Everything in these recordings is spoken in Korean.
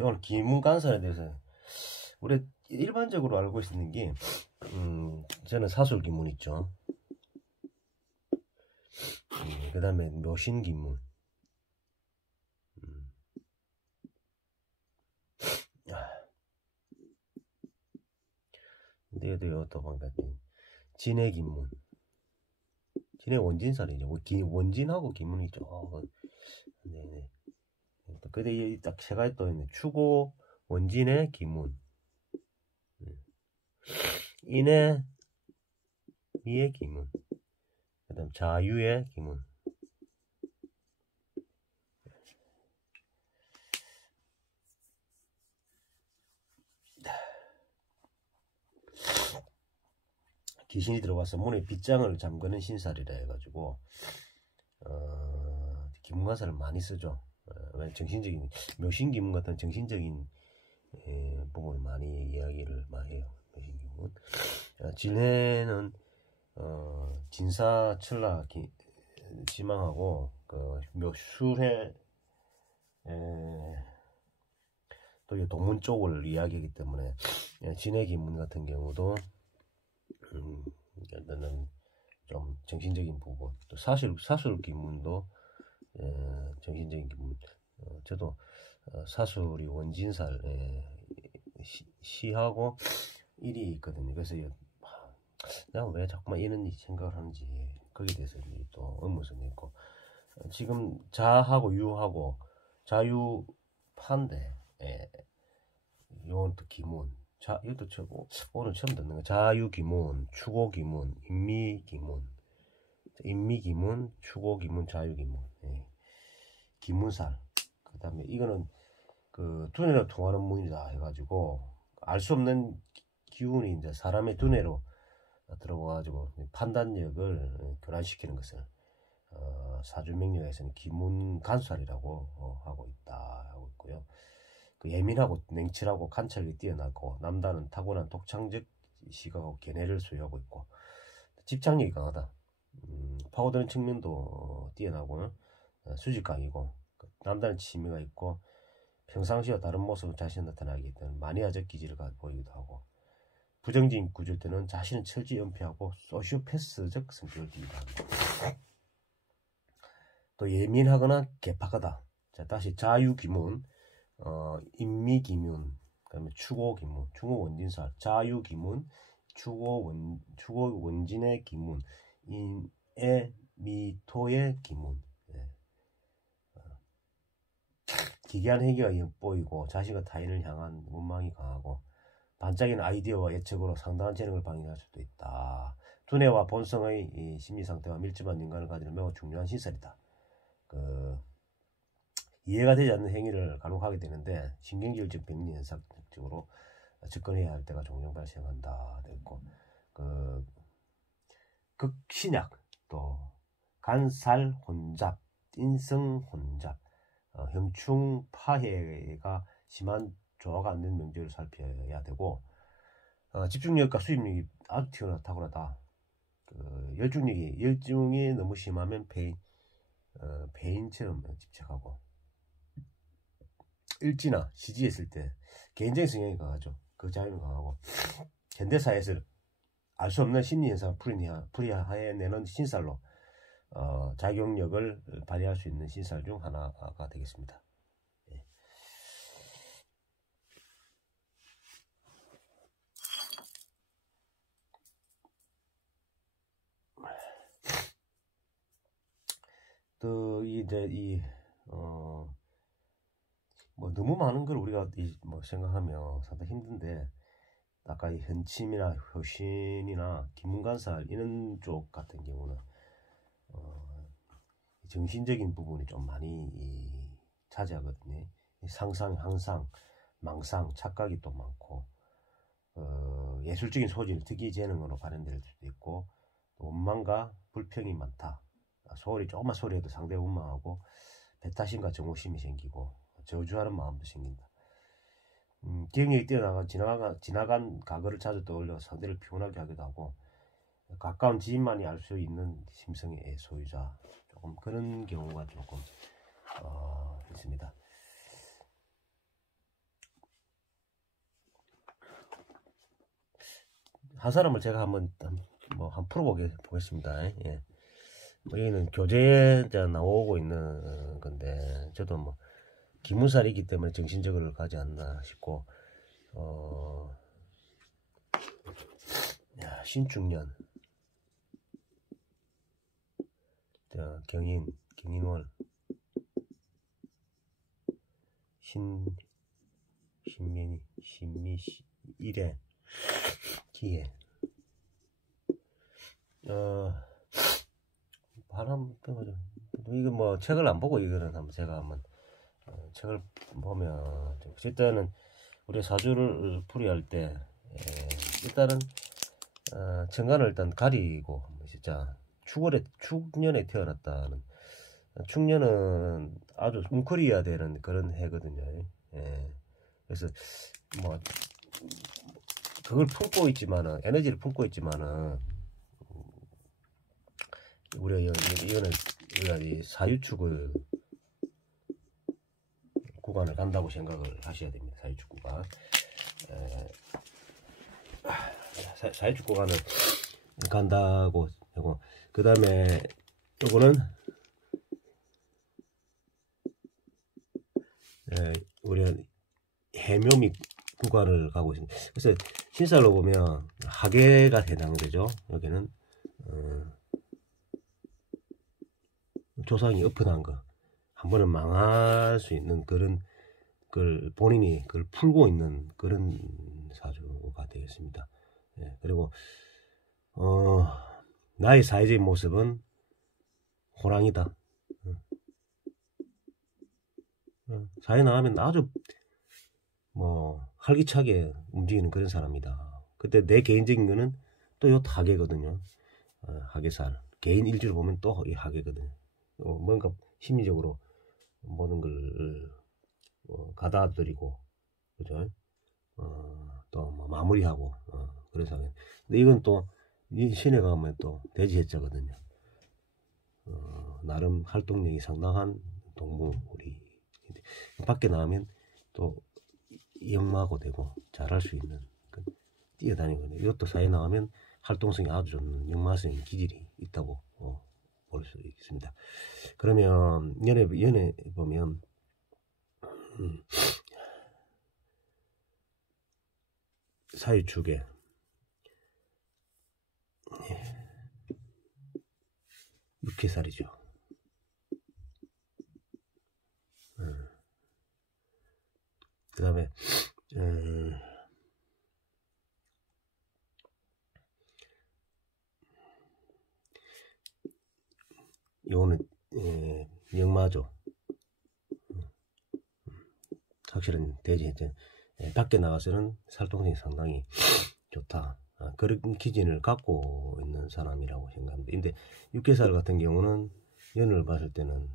오늘 기문간살에 대해서 우리 일반적으로 알고 있는 게 저는 사술기문 있죠. 그 다음에 묘신기문. 근데 또 뭔가 진해기문. 진해 원진살이죠. 원진하고 기문이 있죠. 네네. 근데 딱 세 가지 또 있네. 추고 원진의 기문. 인해 미의 기문. 그 다음 자유의 기문. 귀신이 들어와서 문에 빗장을 잠그는 신살이라 해가지고 기문간살을 많이 쓰죠. 정신적인 묘신기문 같은 정신적인 부분을 많이 이야기를 많이 해요. 묘신기문. 진해는 진사철라 지망하고 그 묘술해 또 동문 쪽을 이야기하기 때문에 진해기문 같은 경우도 좀 정신적인 부분, 또 사술기문도 정신적인 기문. 저도 사술이 원진살 시하고 일이 있거든요. 그래서 내가 왜 자꾸만 이런 생각을 하는지 거기에 대해서 또 의문점이 있고, 지금 자하고 유하고 자유파인데 요건 또 기문. 자, 이것도 오늘 처음 듣는 거. 자유기문, 추고기문, 인미기문, 추고기문, 자유기문. 기문살. 그 다음에 이거는 그 두뇌로 통하는 문이다 해가지고 알 수 없는 기운이 이제 사람의 두뇌로 들어와가지고 판단력을 교란시키는 것을 사주명령에서는 기문간살이라고 하고 있고요. 그 예민하고 냉철하고 관찰력이 뛰어나고 남다른 타고난 독창적 시각하고 견해를 소유하고 있고 집착력이 강하다. 파고드는 측면도 뛰어나고 수직강이고 남다른 취미가 있고 평상시와 다른 모습으로 자신이 나타나기 때문에 마니아적 기질을 보이기도 하고 부정적인 구조일 때는 자신은 철저히 은폐하고 소시오패스적 성격을 띠기도 합니다. 또 예민하거나 개팍하다. 자, 다시 자유기문, 인미기문, 그다음에 추고기문, 추고원진살, 자유기문, 추고원진의 기문, 인의 미토의 기문. 기괴한 행위가 엿보이고 자신과 타인을 향한 원망이 강하고 반짝이는 아이디어와 예측으로 상당한 재능을 방해할 수도 있다. 두뇌와 본성의 이 심리 상태와 밀접한 연관을 가지는 매우 중요한 신살이다. 이해가 되지 않는 행위를 간혹 하게 되는데 신경질적 병리 현상적으로 접근해야 할 때가 종종 발생한다. 되고 극신약, 또 간살 혼잡, 띵성 혼잡, 형충 파해가 심한 조화가 안 된 명제를 살펴야 되고, 집중력과 수입력이 아주 탁월하다. 열중이 너무 심하면 폐인처럼 집착하고, 일지나 시지했을 때 개인적인 성향이 강하죠. 그 자유는 강하고, 현대사에서 알 수 없는 심리현상을 풀이해내는 신살로 자격력을 발휘할 수 있는 신살 중 하나가 되겠습니다. 또 뭐 너무 많은 걸 우리가 생각하면 상당히 힘든데, 아까 이 현침이나 효신이나 기문간살 이런 쪽 같은 경우는 정신적인 부분이 좀 많이 차지하거든요. 상상, 항상, 망상, 착각이 또 많고, 예술적인 소질, 특이 재능으로 발현될 수도 있고, 원망과 불평이 많다. 조금만 소리해도 상대가 원망하고, 배타심과 정오심이 생기고, 저주하는 마음도 생긴다. 기억력이 뛰어나가 지나간 과거를 자주 떠올려 상대를 피곤하게 하기도 하고, 가까운 지인만이 알 수 있는 심성의 소유자, 조금 그런 경우가 조금 있습니다. 한 사람을 제가 한번 풀어보겠습니다. 예. 뭐 여기는 교재에 나오고 있는 건데 저도 뭐 기문살이기 때문에 정신적으로 가지 않나 싶고 신축년 경인월 신민이 일에 기에 바람 이거 뭐 책을 안 보고 이거는 한번 제가 한번 책을 보면 어쨌든 우리 사주를 풀이할 때 일단은 정관을 일단 가리고 진짜 축년에 태어났다는 축년은 아주 웅크려야 되는 그런 해거든요. 예. 그래서 뭐 그걸 품고 있지만은 에너지를 품고 있지만은 이거는 우리가 이 사유축을 구간을 간다고 생각을 하셔야 됩니다. 사유축 구간. 사유축 구간을 간다고 하고 그 다음에 요거는 우리가 해묘미 구간을 가고 있습니다. 그래서 신살로 보면 하계가 해당이 되죠. 여기는 조상이 엎어난 거 한 번은 망할 수 있는 그런 걸 본인이 그걸 풀고 있는 그런 사주가 되겠습니다. 예, 그리고 나의 사회적인 모습은 호랑이다. 사회 나가면 아주 뭐 활기차게 움직이는 그런 사람이다. 그때 내 개인적인 거는 또 요 하계거든요. 하계살 개인 일주를 보면 또 이 하계거든요. 뭔가 심리적으로 모든 걸 가다드리고 그죠? 또 뭐 마무리하고 그런 상황. 근데 이건 또 이 신에 가면 또 대지해자거든요. 나름 활동력이 상당한 동물이 밖에 나가면 또 영마고 되고 잘할 수 있는 뛰어다니거든요. 이것도 사회 나가면 활동성이 아주 좋은 영마성의 기질이 있다고 볼 수 있습니다. 그러면 연애 보면 사유축에 육해살이죠. 그 다음에 요거는 영마죠. 확실한 대지 밖에 나가서는 활동성이 상당히 좋다. 그런 기준을 갖고 있는 사람이라고 생각합니다. 근데 육개살 같은 경우는 연을 봤을 때는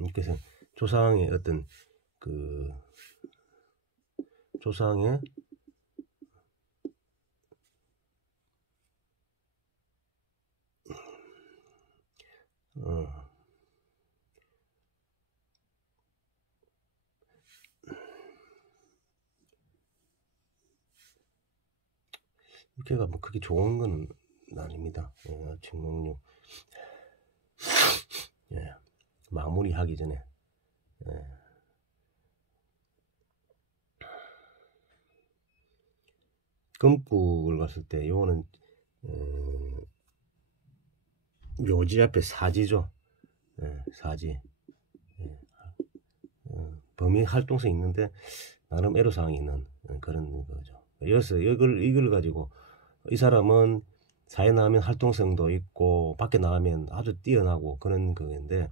육개살 조상의 어떤 그 조상의 육개가 뭐 그게 좋은 건 아닙니다. 증명육 마무리하기 전에 금국을 갔을 때 요거는 묘지 앞에 사지죠. 사지. 범위 활동성이 있는데 나름 애로사항이 있는 그런 거죠. 여기서 이걸 가지고 이 사람은 사회 나가면 활동성도 있고 밖에 나가면 아주 뛰어나고 그런 거인데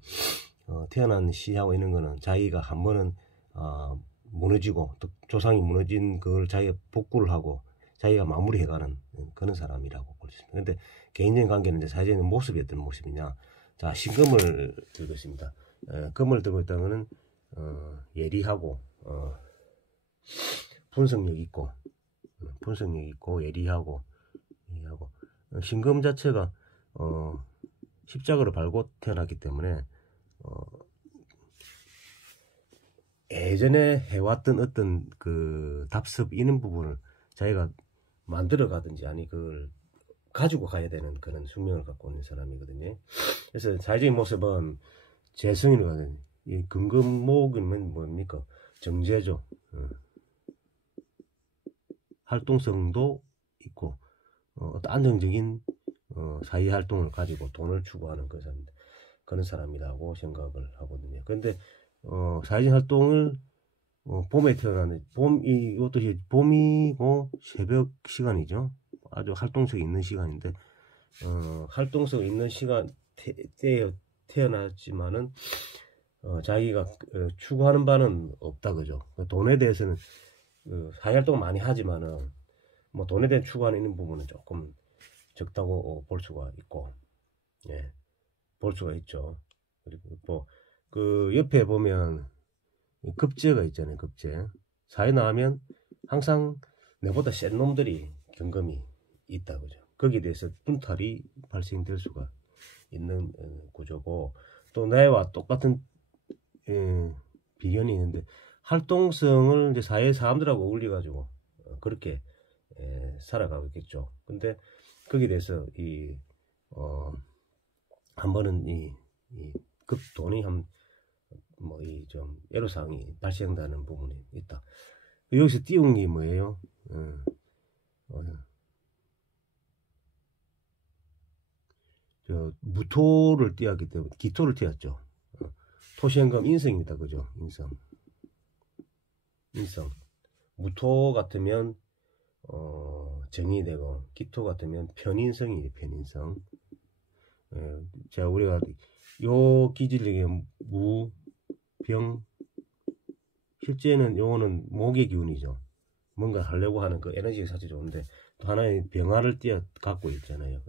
태어난 시하고 있는 거는 자기가 한 번은 무너지고 또 조상이 무너진 그걸 자기가 복구를 하고 자기가 마무리해가는 그런 사람이라고 볼 수 있습니다. 근데 개인적인 관계는 이제 사회적인 모습이 어떤 모습이냐. 자, 신금을 들고 있습니다. 금을 들고 있다는 거는 예리하고 분석력 있고 예리하고 신금 자체가 십자가로 발고 태어났기 때문에 예전에 해왔던 어떤 그 답습 이런 부분을 자기가 만들어 가든지 아니 그걸 가지고 가야 되는 그런 숙명을 갖고 있는 사람이거든요. 그래서 사회적인 모습은 재성이거든요. 이 근검목이면 뭡니까? 정제죠. 활동성도 있고 어떤 안정적인 사회 활동을 가지고 돈을 추구하는 그런 사람이라고 생각을 하거든요. 그런데 사회적 활동을 봄에 태어나는 이것도 봄이고 새벽 시간이죠. 아주 활동성이 있는 시간인데 활동성 있는 시간 때에 태어났지만은 자기가 추구하는 바는 없다 그죠. 돈에 대해서는 사회 활동 많이 하지만은 뭐 돈에 대한 추구하는 있는 부분은 조금 적다고 볼 수가 있고, 예, 볼 수가 있죠. 그리고 뭐 그 옆에 보면 급제가 있잖아요. 급제. 사회 나가면 항상 내보다 센 놈들이 경험이 있다 그죠. 거기에 대해서 분탈이 발생될 수가 있는 구조고, 또 나와 똑같은 비견이 있는데 활동성을 이제 사회 사람들하고 어울려 가지고 그렇게 살아가고 있겠죠. 근데 거기에 대해서 한 번은 급 돈이 좀 애로사항이 발생한다는 부분이 있다. 여기서 띄운 게 뭐예요? 무토를 띄었기 때문에 기토를 띄었죠. 토시행금 인성입니다. 그죠? 인성. 무토 같으면 정이 되고 기토 같으면 편인성이에요. 편인성. 자, 우리가 요 기질력의 무, 병, 실제는 요거는 목의 기운이죠. 뭔가 하려고 하는 그 에너지가 사실 좋은데 또 하나의 병화를 갖고 있잖아요.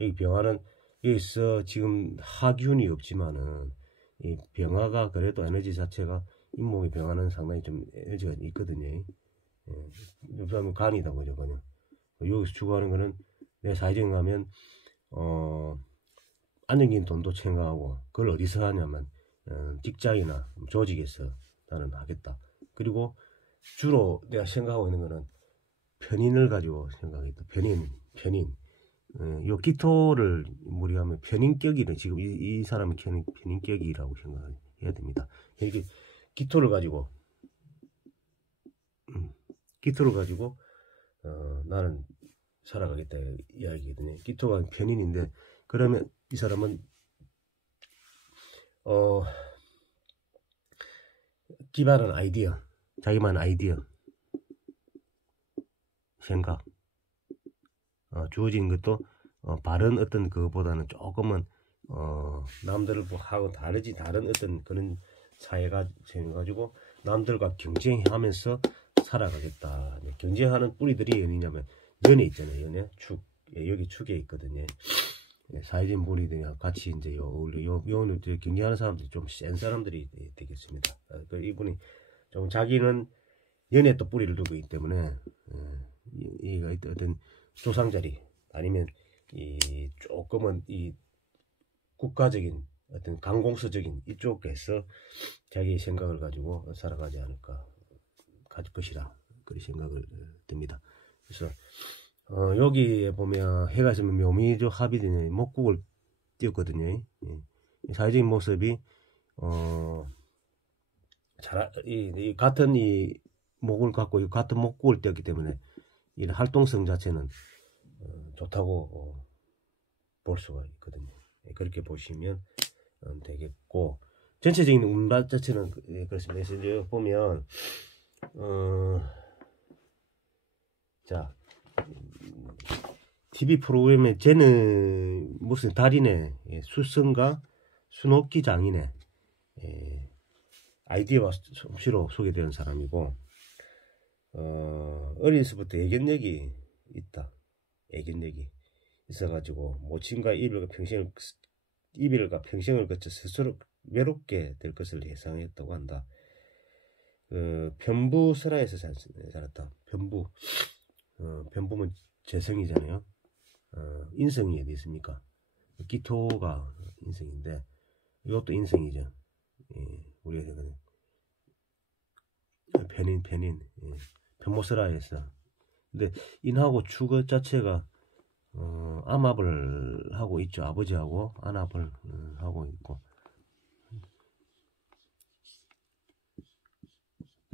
여기 병화는 여기서 지금 하기운이 없지만은 이 병화가 그래도 에너지 자체가 잇목의 병화는 상당히 좀 에너지가 있거든요. 그다음에 간이다 그죠, 그냥. 여기서 추구하는 거는 내 사회적인 가면 안정적인 돈도 생각하고 그걸 어디서 하냐면 직장이나 조직에서 나는 하겠다. 그리고 주로 내가 생각하고 있는 거는 편인을 가지고 생각하겠다. 편인. 요 기토를 무리하면 편인격이래. 지금 이 사람이 편인격이라고 생각해야 됩니다. 이렇게 기토를 가지고 나는 살아가겠다 이야기거든요. 기토가 편인인데 그러면 이 사람은 기반은 아이디어, 자기만 아이디어, 생각, 주어진 것도 바른 어떤 그거보다는 조금은 남들을 하고 다른 어떤 그런 사회가 생겨가지고 남들과 경쟁하면서 살아가겠다. 경쟁하는 뿌리들이 어디냐면 연에 있잖아요. 연에 축, 여기 축에 있거든요. 사회적인 뿌리들이 같이 이제 요는 경쟁하는 사람들이 좀 센 사람들이 되겠습니다. 이분이 좀 자기는 연에 또 뿌리를 두고 있기 때문에 이가 어떤 조상자리 아니면 조금은 국가적인 어떤 강공서적인 이쪽에서 자기의 생각을 가지고 살아가지 않을까 가질 것이라 그런 생각을 듭니다. 그래서 여기에 보면 해가 있으면 묘미조 합이 되는 목국을 띄었거든요. 사회적인 모습이 같은 목을 갖고 같은 목국을 띄었기 때문에 이 활동성 자체는 좋다고 볼 수가 있거든요. 그렇게 보시면 되겠고, 전체적인 운빨 자체는 그렇습니다. 그래서 이제 보면 자, TV 프로그램에 쟤는 무슨 달인의 수성가 순옥기 장인의 아이디어와 솜씨로 소개되는 사람이고, 어려서부터 애견력이 있다. 애견력이 있어가지고 모친과 이별과 평생을 거쳐 스스로 외롭게 될 것을 예상했다고 한다. 편부설화에서 살았다. 편부면 재성이잖아요. 인성이 어디 있습니까? 기토가 인성인데 이것도 인생이죠. 예, 우리가 생각하는 편인, 예, 편모스라에서. 근데 인하고 축 자체가 암합을 하고 있죠. 아버지하고 안합을 하고 있고.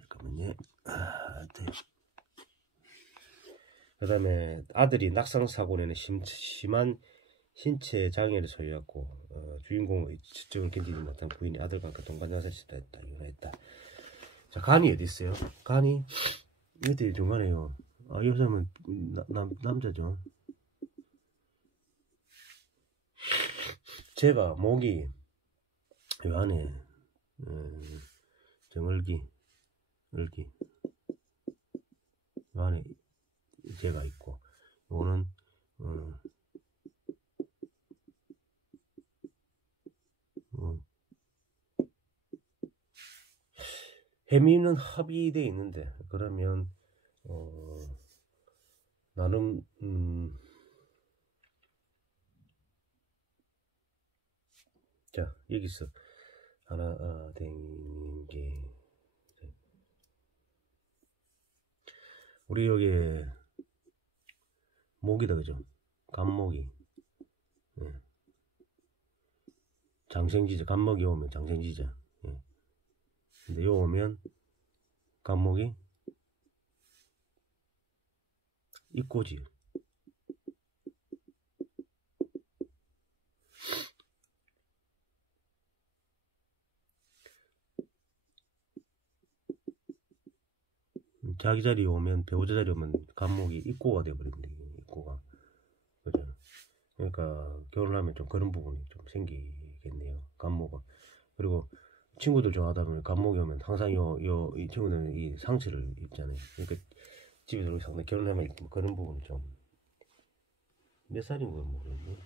잠깐만요. 그 다음에 아들이 낙상사고로 심한 신체 장애를 소유하고 주인공의 지적을 견디지 못한 부인이 아들과 동반 자살시도 했다. 이혼했다. 자, 간이 어디 있어요? 간이 밑에 중간에요. 아, 이 사람은 남자죠. 제가 목이 요 안에 정을기, 을기 요 안에 제가 있고, 요거는 해미는 합의되어 있는데, 그러면 나름 자, 여기서 하나 된 게 우리 여기 목이다, 그죠? 간목이. 예. 장생지자. 간목이 오면 장생지자. 예. 근데 요 오면 간목이 입고지. 자기 자리 오면, 배우자 자리 오면 간목이 입고가 돼버립니다. 입고가. 그죠? 그러니까 결혼하면 좀 그런 부분이 좀 생기겠네요. 간목은. 그리고 친구들 좋아하다 보면 간목이 오면 항상 이 친구들은 이 상처를 입잖아요. 그러니까 집에 들어오기 상당히 결혼하면 그런 부분이 좀. 몇 살인 건 모르겠네.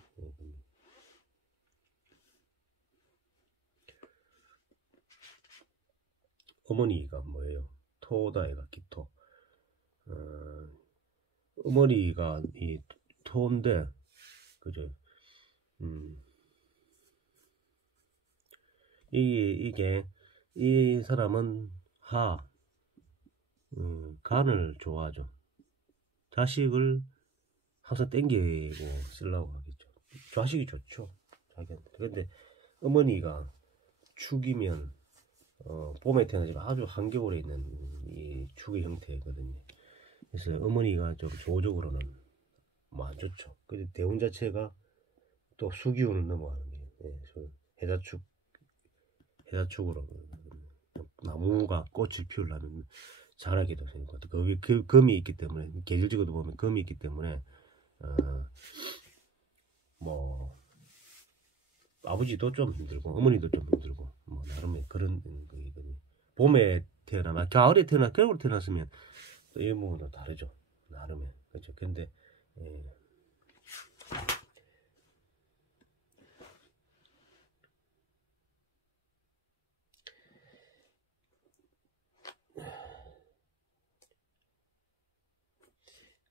어머니가 뭐예요? 토다애가 기토. 어머니가 이 토인데, 그죠? 이게 이 사람은 간을 좋아하죠. 자식을 항상 땡기고 쓰려고 하겠죠. 자식이 좋죠, 자기한테. 근데 어머니가 축이면 봄에 태어나지만 아주 한겨울에 있는 이 축의 형태거든요. 그래서 어머니가 좀 조적으로는 뭐 안 좋죠. 근데 대운 자체가 또 수기운을 넘어가는 게, 해자축으로 나무가 꽃을 피우려면 자라기도 되는 것 같아요. 거기 금이 있기 때문에, 계절적으로 보면 금이 있기 때문에 뭐 아버지도 좀 힘들고 어머니도 좀 힘들고 뭐 나름의 그런 거거든요. 봄에 태어나나 가을에 태어나 겨울에 태어났으면 또 이 부분도 다르죠. 나름의. 그렇죠. 근데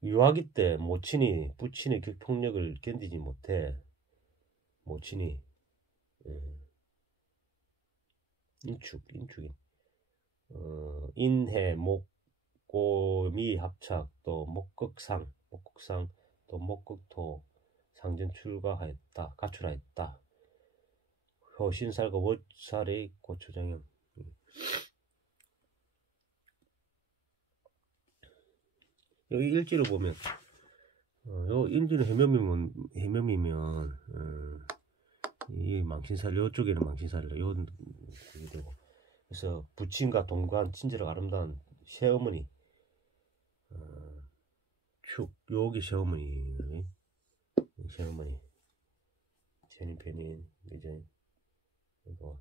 유아기 때 모친이 부친의 폭력을 견디지 못해 모친이 인축인 인해 목고미 합착 또 목극상 또 목극토 상전 출가하였다 가출하였다. 효신살과 월살의 고추장형. 여기 일지를 보면 요 인지는 해묘미면 이 망신살, 요쪽에는 망신살이라 요 그게 되고. 그래서 부친과 동거한 친절하고 아름다운 새어머니 축, 여기 새어머니 편인 이제 이거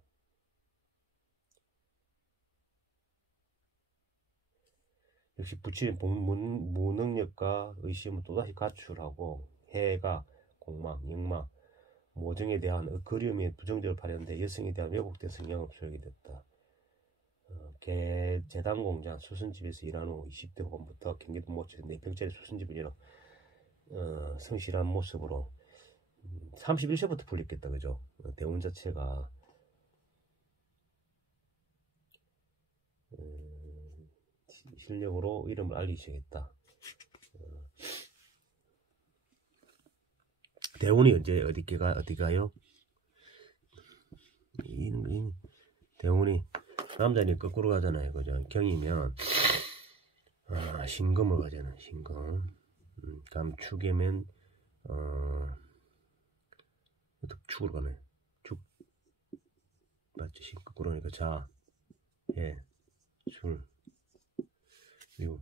역시 부친의 무능력과 의심을 또다시 가출하고 해가 공망, 역망, 모정에 대한 그리움이 부정적으로 발현돼 여성에 대한 왜곡된 성향을 표현이 됐다. 재단공장 수선집에서 일한 후 20대 후반부터 경기도 모처에서 4평짜리 수선집을 열어 성실한 모습으로 31세부터 풀렸겠다. 그죠? 대운 자체가 실력으로 이름을 알리시겠다. 대운이 언제 어디 가요? 대운이 남자니 거꾸로 가잖아요, 그죠? 경이면 신금을 가잖아요, 신금. 감축이면 축으로 가네. 축 맞지? 신 거꾸로니까 자, 예, 술 그리고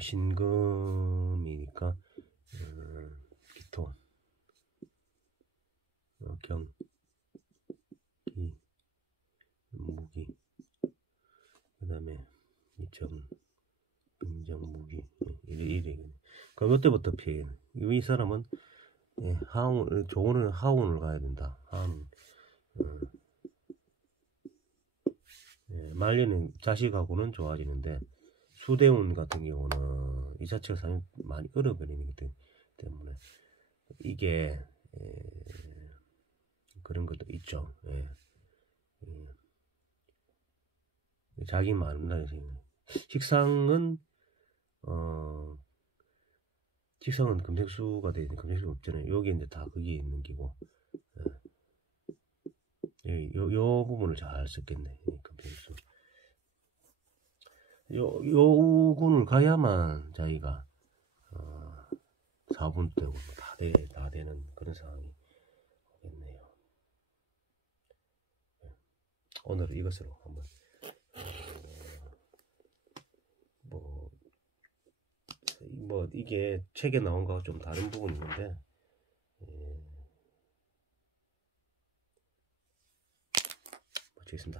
신금이니까 기토, 경, 기, 무기, 그 다음에 이정, 병정, 무기, 이래. 그럼 이때부터 피해. 이 사람은 조언은 하운을 가야 된다. 하운. 말년은 자식하고는 좋아지는데 수대운 같은 경우는 이 자체가 상당히 많이 얼어버리기 때문에 이게 그런 것도 있죠. 자기 마음대로 식상은 금색수가 되는 금색수가 없잖아요. 여기 이제 다 거기에 있는 기고 요 부분을 잘 썼겠네. 금색수 요 군을 가야만 자기가 4분 되고 다 되는 그런 상황이 오겠네요. 오늘은 이것으로 한번 뭐 이게 책에 나온 거하고 좀 다른 부분이 있는데 마치겠습니다.